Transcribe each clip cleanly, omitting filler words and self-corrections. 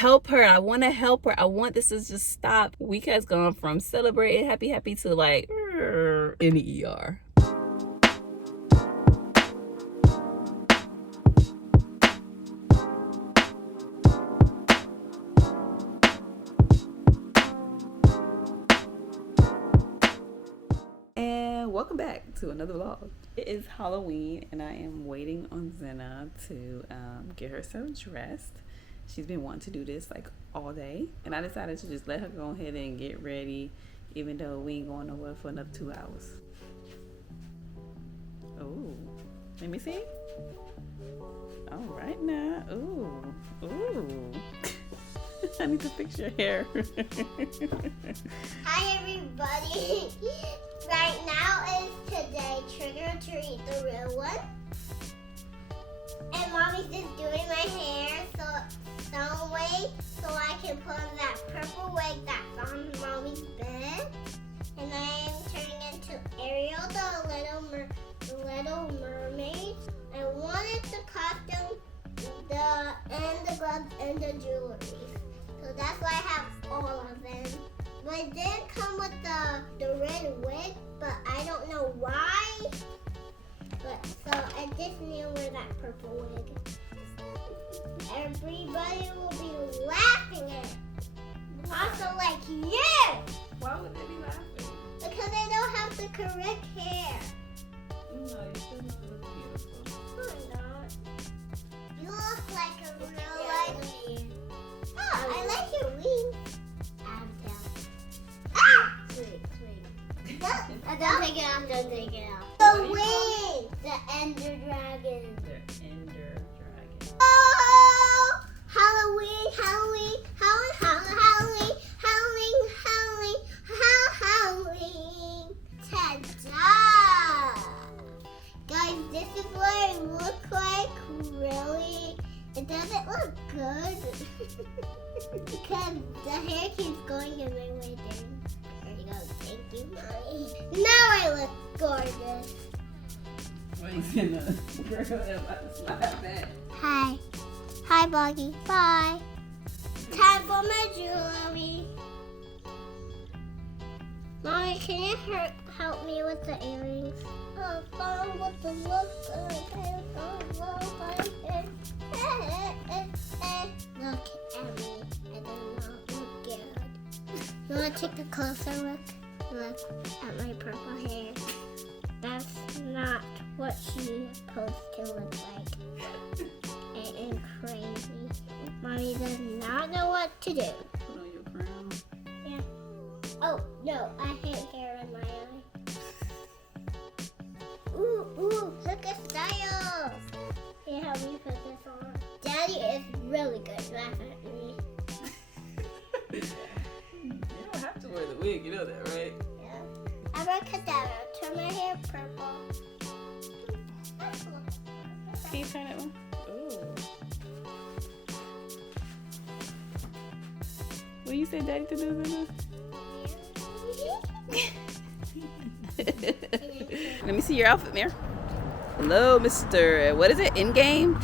help her. I want to help her. I want this to just stop. Week has gone from celebrating happy to like in the ER. And welcome back to another vlog. It is Halloween and I am waiting on Zenna to get herself dressed. She's been wanting to do this like all day, and I decided to just let her go ahead and get ready, even though we ain't going nowhere for another 2 hours. Oh, let me see. All right now. Ooh. I need to fix your hair. Hi everybody. Right now is today Trigger or Treat, the real one. And Mommy's just doing my hair some way so I can put on that purple wig that's on Mommy's bed. And I am turning into Ariel, the little mermaid. I wanted the costume, the gloves, and the jewelry. So that's why I have all of them. But it didn't come with the red wig, but I don't know why. But so I just knew wear that purple wig. Everybody will be laughing at it. Also like you. Why would they be laughing? Because I don't have the correct hair. No, you still don't look beautiful. No, I'm not. You look like a real life. Oh, I like your wings. Ah! Sweet. Don't take it off, don't take it off. The wings! The Ender Dragon. The Ender Dragon. Oh! Halloween. Ta-da! Guys, this is what I look like, really. It doesn't look good. Because the hair keeps going in my way down. There you go. Thank you, Mommy. Now I look gorgeous. Wait, Zenna. Girl, they're about to slap that. Hi, Boggy. Bye. Time for my jewelry. Mommy, can you help me with the earrings? Oh, fun with the looks. Look at me. I do not look good. You want to take a closer look? Look at my purple hair. That's not what she's supposed to look like. I am crazy. Mommy does not know what to do. Put on your crown. Yeah. Oh, no, I hate hair in my eye. Ooh, look at Styles. Can you help me put this on? Daddy is really good. Laugh at me. You don't have to wear the wig, you know that, right? Yeah. Abracadabra, turn my hair purple. Can you turn it on? Ooh. What you say Daddy to do, Zenna? Let me see your outfit, Mare. Hello, Mr. What is it? In-game?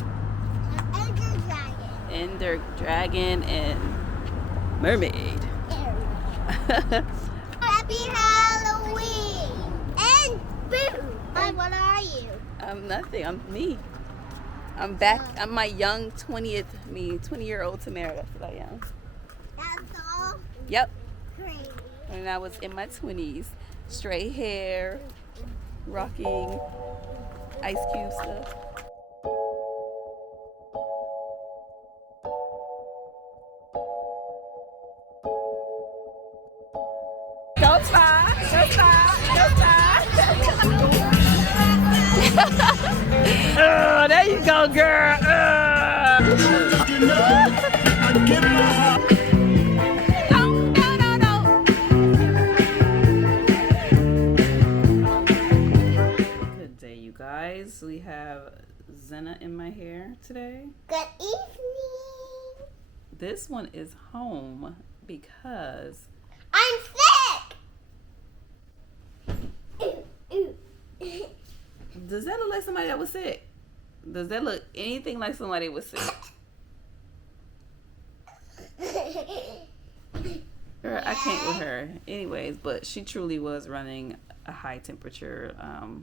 Ender Dragon. Ender Dragon and Mermaid. Happy Halloween! And boom! Hi, what are you? I'm nothing. I'm me. I'm back. I'm my young 20-year-old Tamara. That's what I am. That's all? Yep. Crazy. When I was in my 20s. Straight hair, rocking Ice Cube stuff. Don't stop. Oh, there you go, girl. Good day, you guys. We have Zenna in my hair today. Good evening. This one is home because I'm sick. does that look like somebody that was sick? Does that look anything like somebody was sick? Girl, I can't with her. Anyways, but she truly was running a high temperature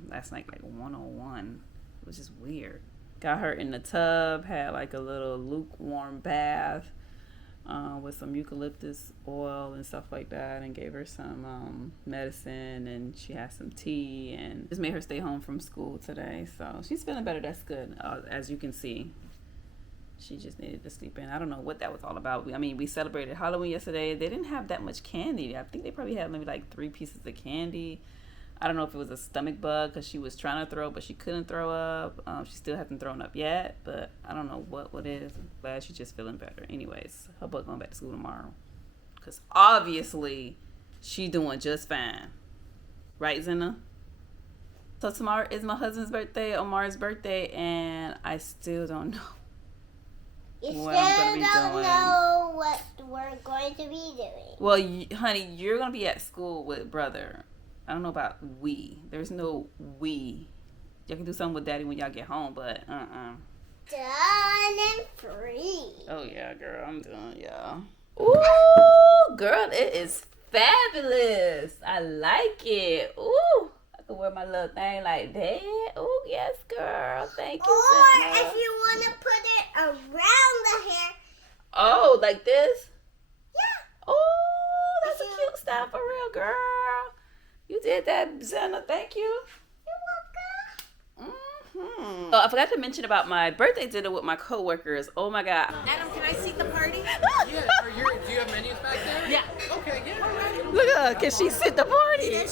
last night, like 101, which is weird. Got her in the tub, had like a little lukewarm bath with some eucalyptus oil and stuff like that, and gave her some medicine, and she had some tea, and just made her stay home from school today. So she's feeling better. That's good. As you can see, she just needed to sleep in. I don't know what that was all about. I mean, we celebrated Halloween yesterday. They didn't have that much candy. I think they probably had maybe like 3 pieces of candy. I don't know if it was a stomach bug because she was trying to throw, but she couldn't throw up. She still hasn't thrown up yet, but I don't know what it is. I'm glad she's just feeling better. Anyways, her butt going back to school tomorrow because obviously she's doing just fine. Right, Zenna? So tomorrow is my husband's birthday, Omar's birthday, and I still don't know what I'm going to be don't doing. know what we're going to be doing. Well, honey, you're going to be at school with brother. I don't know about we. There's no we. Y'all can do something with daddy when y'all get home, but Done and free. Oh yeah, girl, I'm done, y'all. Ooh, girl, it is fabulous. I like it. Ooh, I can wear my little thing like that. Ooh, yes, girl. Thank you, Or Zenna. if you want to put it around the hair. Oh, like this? Yeah. Oh, that's a cute style for real, girl. You did that, Zenna. Thank you. You're welcome. Oh, I forgot to mention about my birthday dinner with my coworkers. Oh my God. Adam, can I seat the party? Yeah, do you have menus back there? Yeah. Okay, yeah. Look at her. Can she sit the party?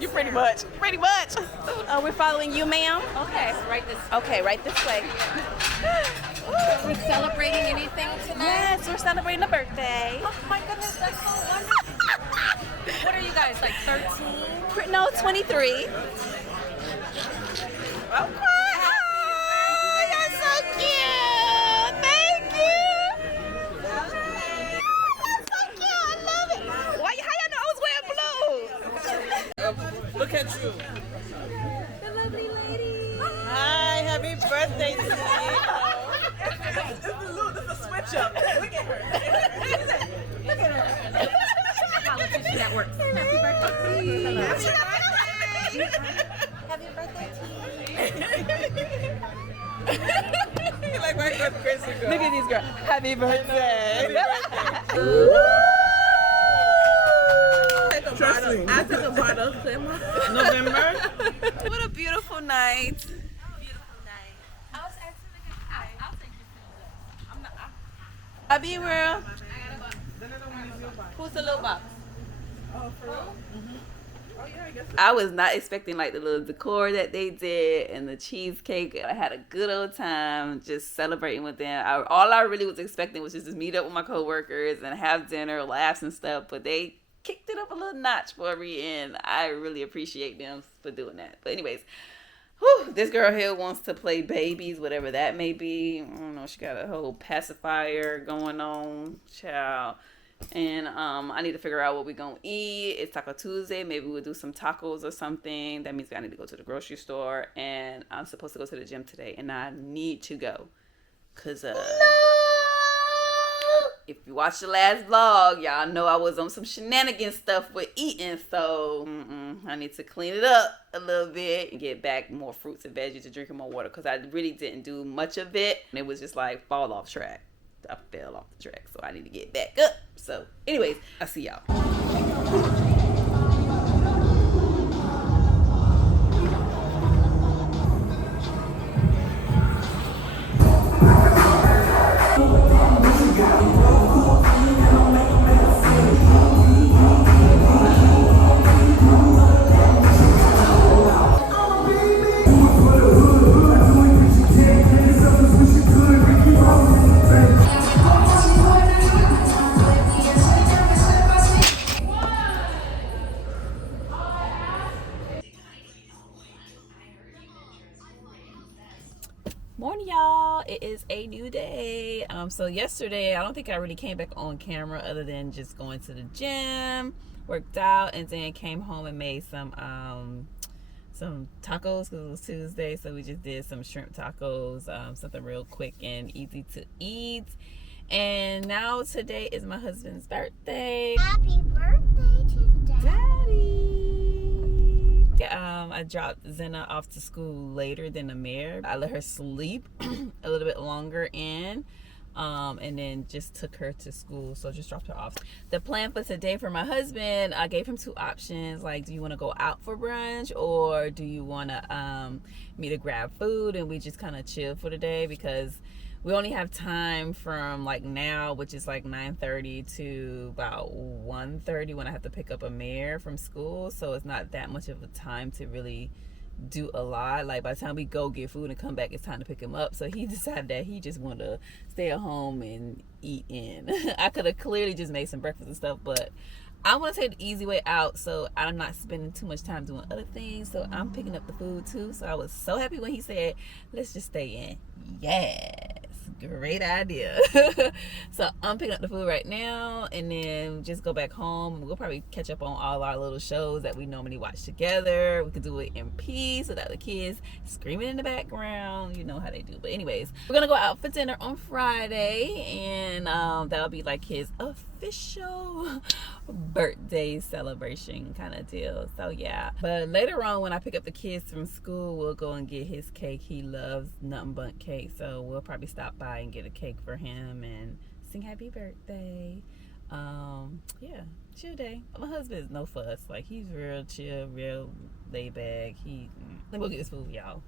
You pretty much. Pretty much. We're following you, ma'am. Okay, so right this. Okay, right this way. Are we celebrating anything tonight? Yes, we're celebrating a birthday. Oh my goodness, that's so wonderful. What are you guys, like 13? No, 23. Okay. Oh, you're so cute. Thank you. That's so cute. I love it. How y'all know I was wearing blue? Look at you. The lovely lady. Hi, happy birthday to you. This is a switch up. Look at her. Look at her. Politician that works. Happy birthday to you. Happy birthday to you. You like my good crazy girl. Look at these girls. Happy birthday. Trust me. I took a bottle. November. What a beautiful night. I'll be real. Who's the little box? Oh, for real? Oh, yeah, I guess. I was not expecting like the little decor that they did and the cheesecake. I had a good old time just celebrating with them. All I really was expecting was just to meet up with my coworkers and have dinner, laughs and stuff. But they kicked it up a little notch for me, and I really appreciate them for doing that. But anyways, this girl here wants to play babies, whatever that may be. I don't know. She got a whole pacifier going on, child. And I need to figure out what we're going to eat. It's Taco Tuesday. Maybe we'll do some tacos or something. That means I need to go to the grocery store. And I'm supposed to go to the gym today. And I need to go. Because if you watched the last vlog, y'all know I was on some shenanigans stuff with eating. So I need to clean it up a little bit and get back more fruits and veggies and drinking more water. Because I really didn't do much of it. And it was just like fall off track. I fell off the track, so I need to get back up. So, anyways, I'll see y'all. Morning, y'all. It is a new day. So yesterday I don't think I really came back on camera other than just going to the gym, worked out, and then came home and made some tacos because it was Tuesday. So we just did some shrimp tacos, something real quick and easy to eat. And now today is my husband's birthday. Happy birthday to Daddy. I dropped Zenna off to school later than Amir. I let her sleep a little bit longer in. And then just took her to school, so just dropped her off. The plan for today for my husband, I gave him two options, like, do you want to go out for brunch, or do you want to me to grab food and we just kind of chill for the day, because we only have time from like now, which is like 9:30 to about 1:30 when I have to pick up Amir from school, so it's not that much of a time to really do a lot. Like, by the time we go get food and come back, it's time to pick him up. So he decided that he just wanted to stay at home and eat in. I could have clearly just made some breakfast and stuff, but I want to take the easy way out, so I'm not spending too much time doing other things. So I'm picking up the food too. So I was so happy when he said, let's just stay in. Yes, great idea. So I'm picking up the food right now, and then just go back home. We'll probably catch up on all our little shows that we normally watch together. We could do it in peace without the kids screaming in the background. You know how they do. But anyways, we're gonna go out for dinner on Friday, and that'll be like his official birthday celebration kind of deal. So yeah, but later on when I pick up the kids from school, we'll go and get his cake. He loves nothing but cake, so we'll probably stop by and get a cake for him and sing happy birthday. Yeah, chill day. My husband is no fuss. Like, he's real chill, real laid back. Let me go get this food, y'all.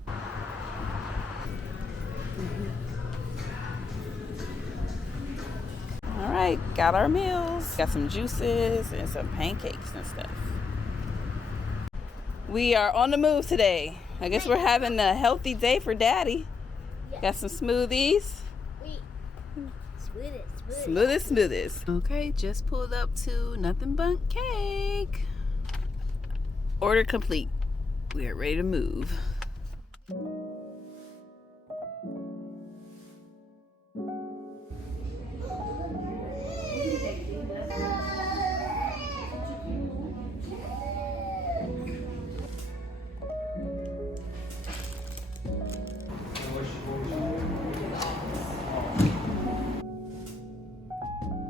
All right, got our meals. Got some juices and some pancakes and stuff. We are on the move today. I guess we're having a healthy day for Daddy. Yes. Got some smoothies. Smoothest. Okay, just pulled up to Nothing But Cake. Order complete. We are ready to move.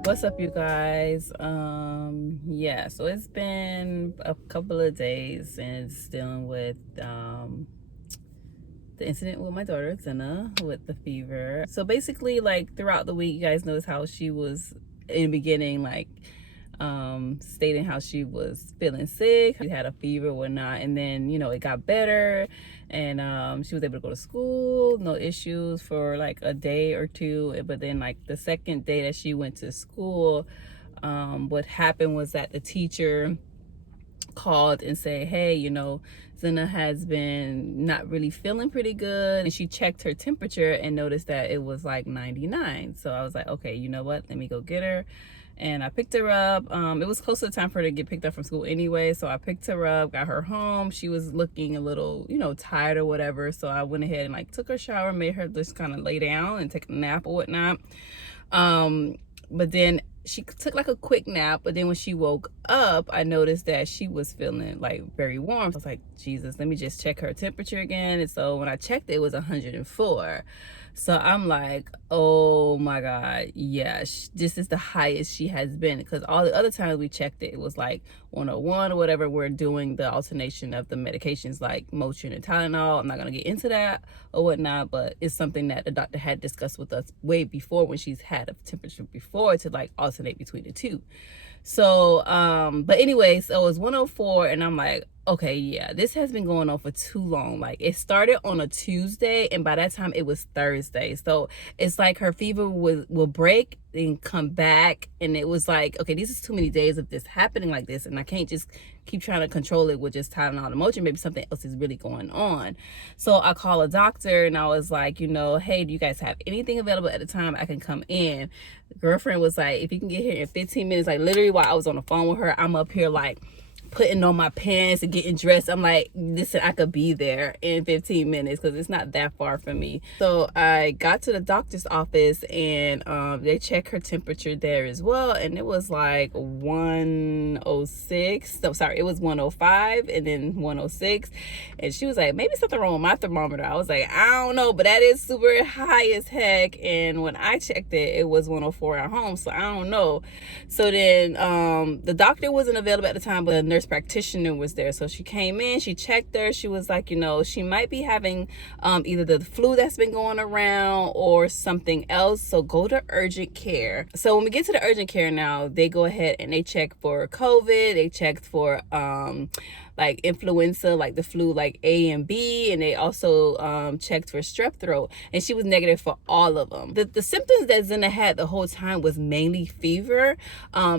What's up, you guys? Yeah, so it's been a couple of days, and it's dealing with the incident with my daughter Zenna with the fever. So basically, like, throughout the week, you guys noticed how she was in the beginning, like, stating how she was feeling sick, she had a fever or whatnot, and then, you know, it got better, and she was able to go to school, no issues for like a day or two. But then, like, the second day that she went to school, what happened was that the teacher called and said, hey, you know, Zenna has been not really feeling pretty good, and she checked her temperature and noticed that it was like 99. So I was like, okay, you know what, let me go get her. And I picked her up. It was close to the time for her to get picked up from school anyway, so I picked her up, got her home. She was looking a little, you know, tired or whatever, so I went ahead and like took her shower, made her just kind of lay down and take a nap or whatnot. But then she took like a quick nap, but then when she woke up, I noticed that she was feeling like very warm. So I was like, Jesus, let me just check her temperature again. And so when I checked, it was 104. So I'm like, oh my God, yeah, this is the highest she has been, because all the other times we checked it, it was like 101 or whatever. We're doing the alternation of the medications like Motrin and Tylenol. I'm not going to get into that or whatnot, but it's something that the doctor had discussed with us way before, when she's had a temperature before, to like alternate between the two. So, but anyway, so it was 104, and I'm like, okay, yeah, this has been going on for too long. Like, it started on a Tuesday, and by that time it was Thursday. So it's like her fever will break and come back, and it was like, okay, this is too many days of this happening like this, and I can't just keep trying to control it with just Tylenol and Motrin. Maybe something else is really going on. So I called a doctor, and I was like, you know, hey, do you guys have anything available at the time I can come in? The girlfriend was like, if you can get here in 15 minutes, like literally while I was on the phone with her, I'm up here like putting on my pants and getting dressed. I'm like, listen, I could be there in 15 minutes because it's not that far from me. So I got to the doctor's office, and they checked her temperature there as well, and it was like 106. No, sorry, it was 105 and then 106. And she was like, maybe something wrong with my thermometer. I was like, I don't know, but that is super high as heck. And when I checked it, it was 104 at home, so I don't know. So then the doctor wasn't available at the time, but the nurse practitioner was there. So she came in, she checked her. She was like, she might be having either the flu that's been going around or something else, so go to urgent care. So when we get to the urgent care now, they go ahead and they check for COVID. They checked for like influenza, like the flu, like A and B, and they also checked for strep throat, and she was negative for all of them. The symptoms that Zenna had the whole time was mainly fever.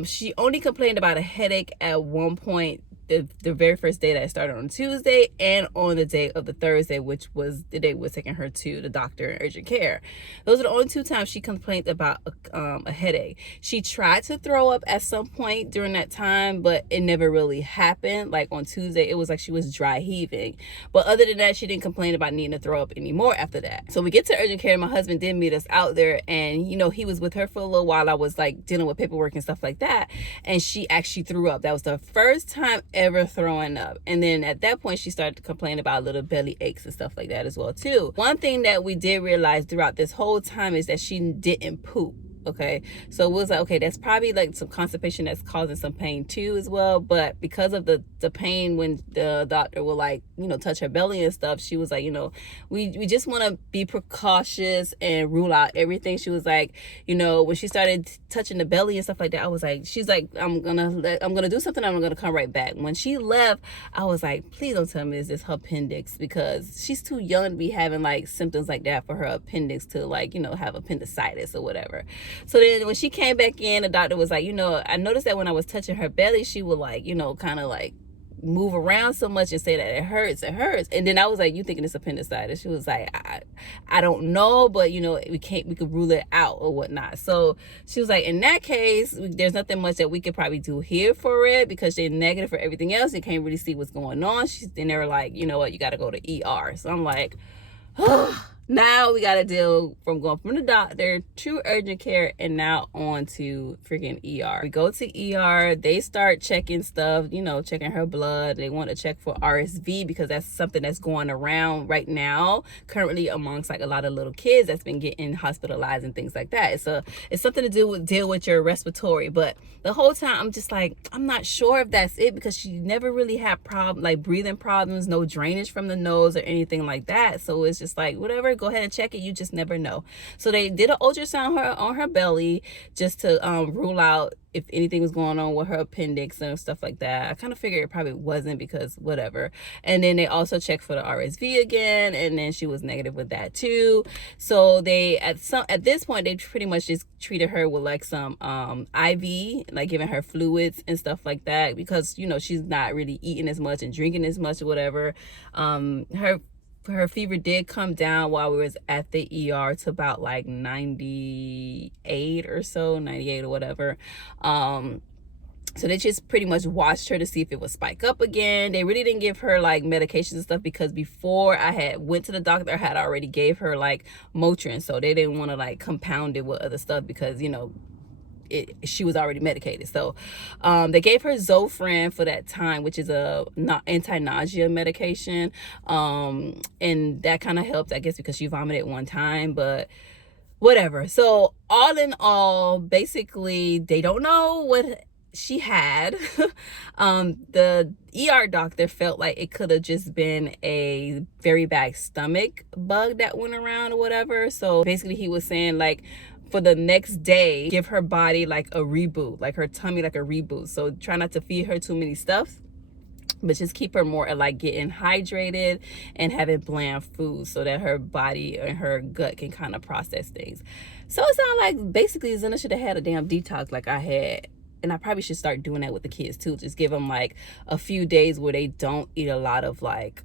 She only complained about a headache at one point, the very first day that it started on Tuesday, and on the day of the Thursday, which was the day we were taking her to the doctor in urgent care. Those are the only 2 times she complained about a headache. She tried to throw up at some point during that time, but it never really happened. Like on Tuesday, it was like she was dry heaving. But other than that, she didn't complain about needing to throw up anymore after that. So we get to urgent care. My husband did meet us out there, and he was with her for a little while. I was like dealing with paperwork and stuff like that, and she actually threw up. That was the first time ever throwing up. And then at that point, she started to complain about little belly aches and stuff like that as well too. One thing that we did realize throughout this whole time is that she didn't poop. Okay, so it was like, okay, that's probably like some constipation that's causing some pain too as well. But because of the pain when the doctor will like touch her belly and stuff, she was like, we just want to be precautious and rule out everything. She was like, when she started touching the belly and stuff like that, I was like, she's like, I'm gonna do something, I'm gonna come right back. When she left, I was like, please don't tell me it's this her appendix, because she's too young to be having like symptoms like that for her appendix to like have appendicitis or whatever. So then when she came back in, the doctor was like, I noticed that when I was touching her belly, she would like, kind of like move around so much and say that it hurts. And then I was like, you thinking it's appendicitis? She was like, I don't know, but we could rule it out or whatnot. So she was like, in that case, there's nothing much that we could probably do here for it, because they're negative for everything else. They can't really see what's going on. Then they were like, you know what, you got to go to ER. So I'm like, now we got to deal from going from the doctor to urgent care and now on to freaking ER. We go to ER. They start checking stuff, checking her blood. They want to check for RSV, because that's something that's going around right now currently amongst like a lot of little kids that's been getting hospitalized and things like that. It's something to deal with your respiratory. But the whole time I'm just like, I'm not sure if that's it, because she never really had breathing problems, no drainage from the nose or anything like that. So it's just like, whatever, go ahead and check it. You just never know. So they did an ultrasound on her belly just to rule out if anything was going on with her appendix and stuff like that. I kind of figured it probably wasn't, because whatever. And then they also checked for the RSV again, and then she was negative with that too. So they at this point they pretty much just treated her with like some IV, like giving her fluids and stuff like that, because she's not really eating as much and drinking as much or whatever. Her fever did come down while we was at the ER to about like 98 or so, 98 or whatever. So they just pretty much watched her to see if it would spike up again. They really didn't give her like medications and stuff, because before I had went to the doctor, I had already gave her like Motrin. So they didn't want to like compound it with other stuff, because she was already medicated. So they gave her Zofran for that time, which is a anti-nausea medication, and that kind of helped, I guess, because she vomited one time, but whatever. So all in all, basically they don't know what she had. The ER doctor felt like it could have just been a very bad stomach bug that went around or whatever. So basically he was saying like, for the next day, give her body like a reboot, like her tummy like a reboot. So try not to feed her too many stuff, but just keep her more like getting hydrated and having bland food, so that her body and her gut can kind of process things. So it sounds like basically Zenna should have had a damn detox like I had. And I probably should start doing that with the kids too. Just give them like a few days where they don't eat a lot of like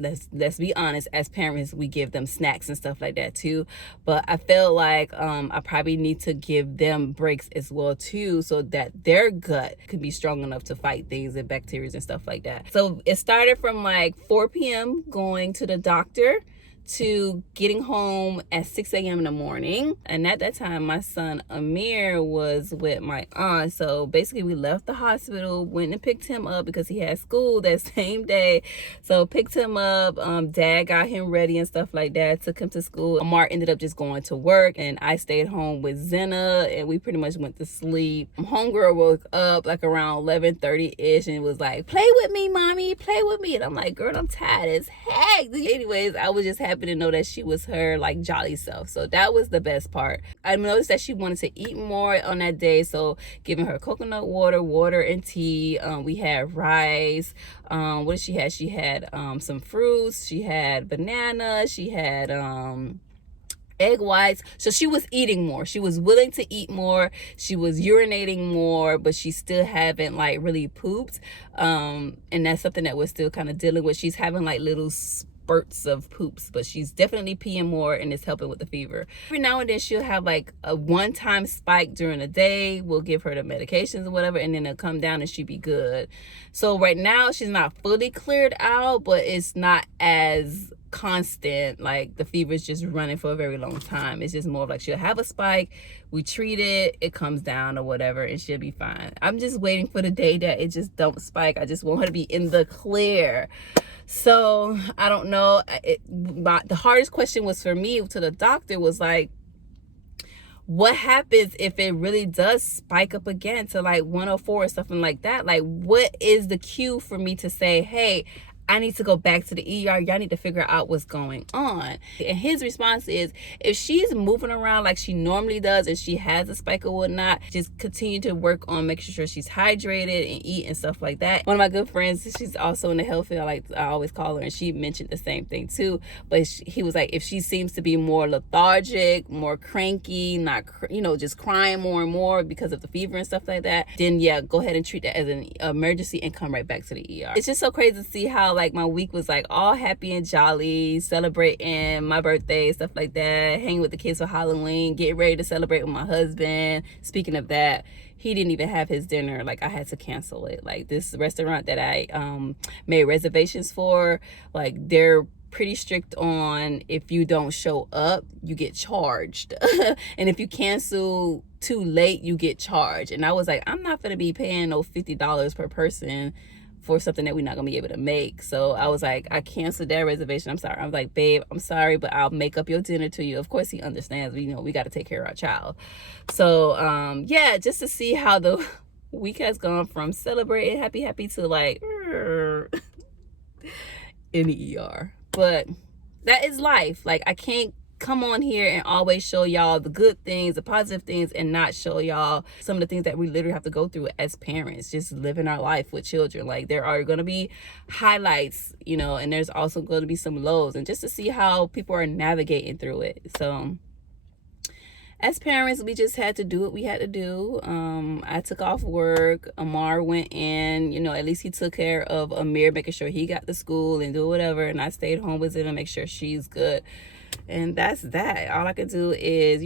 let's be honest, as parents, we give them snacks and stuff like that too. But I felt like I probably need to give them breaks as well too, so that their gut can be strong enough to fight things and bacteria and stuff like that. So it started from like 4 p.m. going to the doctor to getting home at 6 a.m. in the morning. And at that time, my son Amir was with my aunt. So basically we left the hospital, went and picked him up because he had school that same day. So picked him up, dad got him ready and stuff like that, took him to school. Amar ended up just going to work, and I stayed home with Zenna, and we pretty much went to sleep. Homegirl woke up like around 11:30-ish and was like, play with me, mommy, play with me. And I'm like, girl, I'm tired as heck. Anyways, I was just happy to know that she was her like jolly self. So that was the best part. I noticed that she wanted to eat more on that day, so giving her coconut water and tea. We had rice. What did she have? She had some fruits, she had banana, she had egg whites. So she was eating more, she was willing to eat more, she was urinating more, but she still haven't like really pooped, and that's something that we're still kind of dealing with. She's having like little spurts of poops, but she's definitely peeing more, and it's helping with the fever. Every now and then she'll have like a one-time spike during the day. We'll give her the medications or whatever, and then it'll come down and she'll be good. So right now she's not fully cleared out, but it's not as constant. Like the fever is just running for a very long time. It's just more of like she'll have a spike, we treat it comes down or whatever, and she'll be fine. I'm just waiting for the day that it just don't spike. I just want her to be in the clear. So I don't know. The hardest question was for me to the doctor was like, what happens if it really does spike up again to like 104 or something like that? Like, what is the cue for me to say, hey, I need to go back to the ER. Y'all need to figure out what's going on. And his response is, if she's moving around like she normally does and she has a spike or whatnot, just continue to work on making sure she's hydrated and eat and stuff like that. One of my good friends, she's also in the health field, like I always call her, and she mentioned the same thing too. But he was like, if she seems to be more lethargic, more cranky, not, just crying more and more because of the fever and stuff like that, then yeah, go ahead and treat that as an emergency and come right back to the ER. It's just so crazy to see how like my week was like all happy and jolly, celebrating my birthday, stuff like that, hanging with the kids for Halloween, getting ready to celebrate with my husband. Speaking of that, he didn't even have his dinner. Like I had to cancel it. Like this restaurant that I made reservations for, like they're pretty strict on if you don't show up, you get charged. And if you cancel too late, you get charged. And I was like, I'm not gonna be paying no $50 per person for something that we're not gonna be able to make. So I was like, I canceled that reservation. I'm sorry. I was like, babe, I'm sorry, but I'll make up your dinner to you. Of course he understands, we got to take care of our child. So yeah, just to see how the week has gone from celebrating happy to like in the ER. But that is life. Like I can't come on here and always show y'all the good things, the positive things, and not show y'all some of the things that we literally have to go through as parents, just living our life with children. Like there are going to be highlights, and there's also going to be some lows, and just to see how people are navigating through it. So as parents, we just had to do what we had to do. I took off work. Amar went in, at least he took care of Amir, making sure he got to school and do whatever, and I stayed home with him and make sure she's good. And that's that. All I can do is,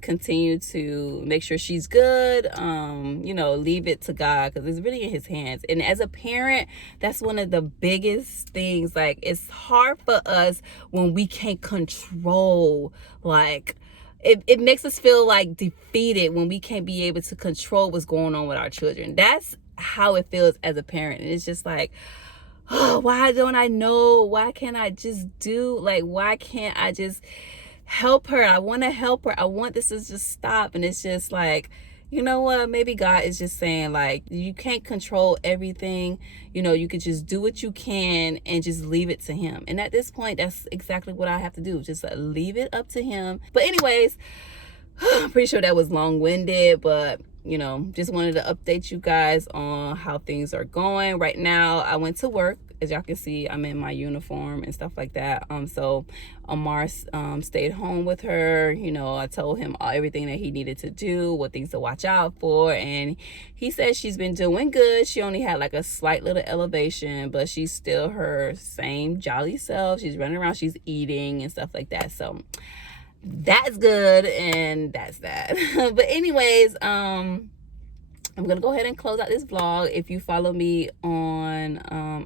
continue to make sure she's good, leave it to God, because it's really in his hands. And as a parent, that's one of the biggest things. Like, it's hard for us when we can't control, like, it makes us feel like defeated when we can't be able to control what's going on with our children. That's how it feels as a parent. And it's just like, oh, why don't I know? Why can't I just why can't I just help her? I want to help her. I want this to just stop. And it's just like, you know what? Maybe God is just saying, like, you can't control everything. You could just do what you can and just leave it to him. And at this point, that's exactly what I have to do. Just leave it up to him. But anyways, I'm pretty sure that was long-winded, but you know, just wanted to update you guys on how things are going. Right now, I went to work. As y'all can see, I'm in my uniform and stuff like that. So Amar stayed home with her. You know, I told him everything that he needed to do, what things to watch out for, and he said she's been doing good. She only had like a slight little elevation, but she's still her same jolly self. She's running around, she's eating and stuff like that. So that's good, and that's that. But anyways, I'm gonna go ahead and close out this vlog. If you follow me on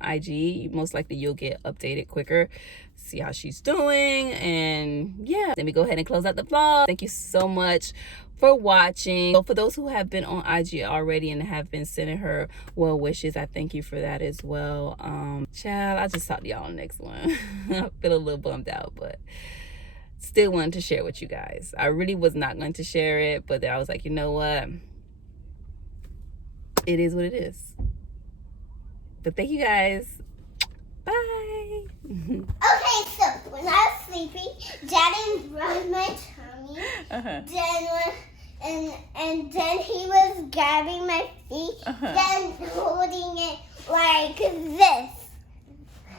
IG, most likely you'll get updated quicker, see how she's doing. And yeah, let me go ahead and close out the vlog. Thank you so much for watching. So for those who have been on IG already and have been sending her well wishes, I thank you for that as well. Child, I'll just talk to y'all on the next one. I feel a little bummed out, but still wanted to share with you guys. I really was not going to share it, but then I was like, you know what, it is what it is. But thank you guys. Bye. Okay, so when I was sleeping, Daddy rubbed my tummy. And then he was grabbing my feet, then holding it like this.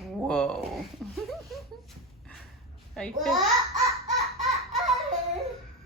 Whoa. How you feel? What?